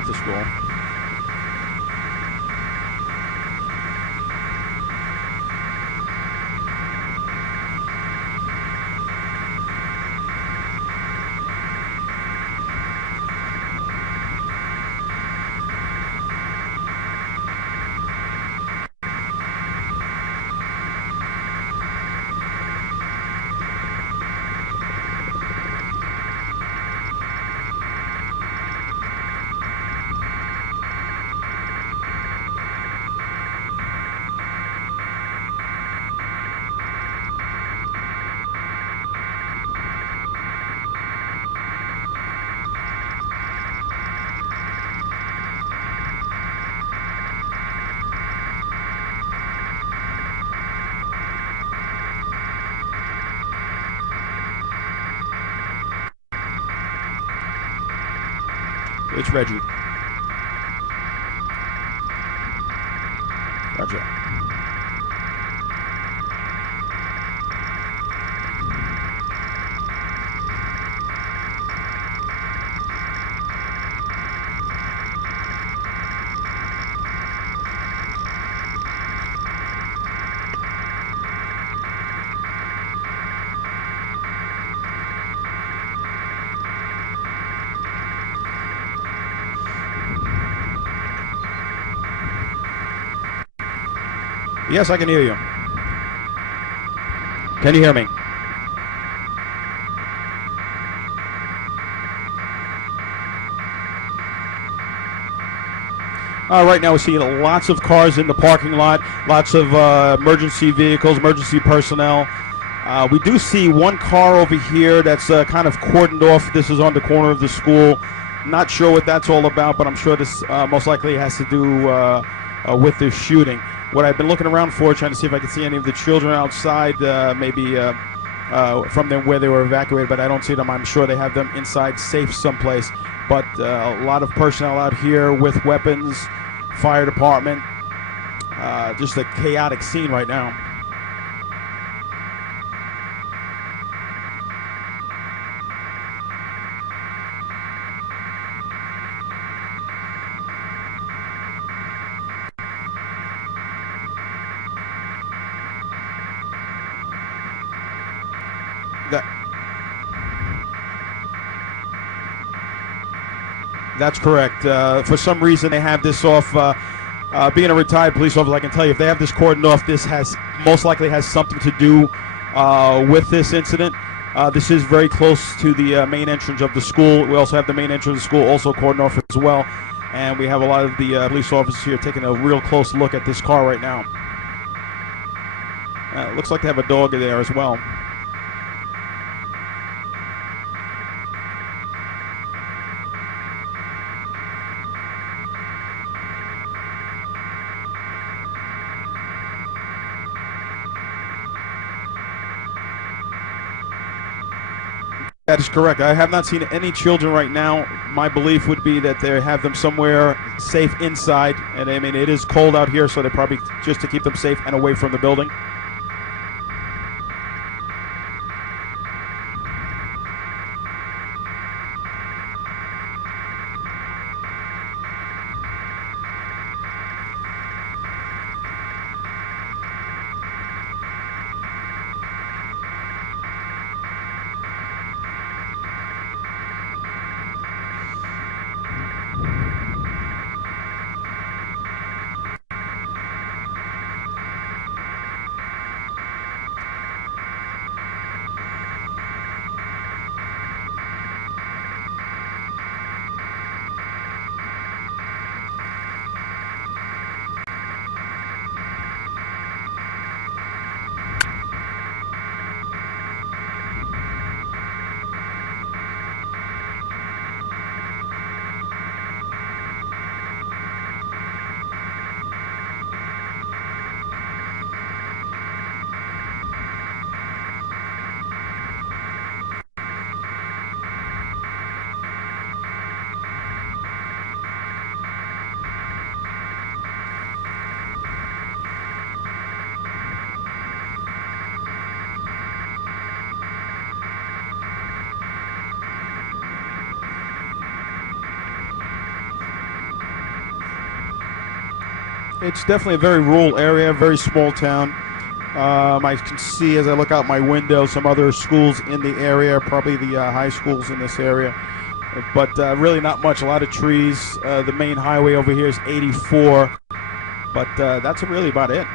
got to school. It's Reggie. Roger. Yes, I can hear you. Can you hear me? Right now we're seeing lots of cars in the parking lot, lots of emergency vehicles, emergency personnel. We do see one car over here that's kind of cordoned off. This is on the corner of the school. Not sure what that's all about, but I'm sure this most likely has to do with this shooting. What I've been looking around for, trying to see if I can see any of the children outside, maybe from them where they were evacuated, but I don't see them. I'm sure they have them inside safe someplace. But a lot of personnel out here with weapons, fire department, just a chaotic scene right now. That's correct. For some reason, they have this off. Being a retired police officer, I can tell you, if they have this cordoned off, this has most likely has something to do with this incident. This is very close to the main entrance of the school. We also have the main entrance of the school also cordoned off as well. And we have a lot of the police officers here taking a real close look at this car right now. It looks like they have a dog there as well. That is correct. I have not seen any children right now. My belief would be that they have them somewhere safe inside. And I mean, it is cold out here, so they're probably just to keep them safe and away from the building. It's definitely a very rural area, very small town. I can see as I look out my window some other schools in the area, probably the high schools in this area. But really not much, a lot of trees. The main highway over here is 84. But that's really about it.